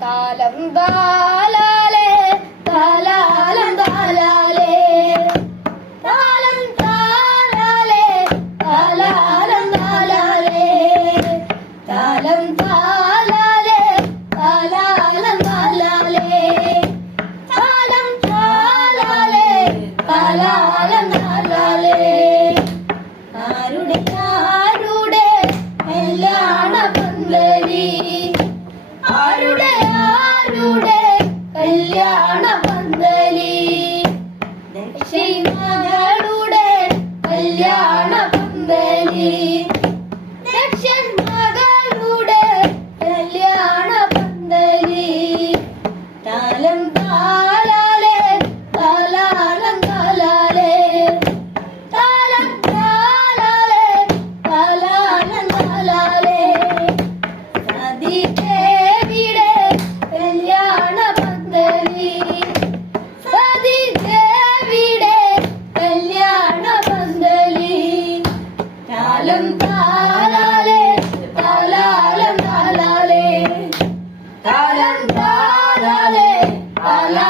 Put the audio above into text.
താലം താലാലേ താലാലം താലാലേ താലം താലാലേ താലാലം താലാലേ താലം താലാലേ താലാലം താലാലേ താലം താലാലേ താലാലം താലാലേ ആരുടെ ആരുടെ കല്യാണ പന്തലി ആരുടെ ആരുടെ കല്യാണ പന്തലി ദക്ഷിണകളുടെ കല്യാണ പന്തലി ദക്ഷന്മകളുടെ കല്യാണ പന്തലി താലം താലാലേ താലാലം താലാലേ താലം താലാലേ താലാലം താലാലേ സതിദേവിയുടെ കല്യാണ പന്തലി സതിദേവിയുടെ കല്യാണ പന്തലി താലം താലാലേ താലാലം താലാലേ താലം താലാലേ താലാ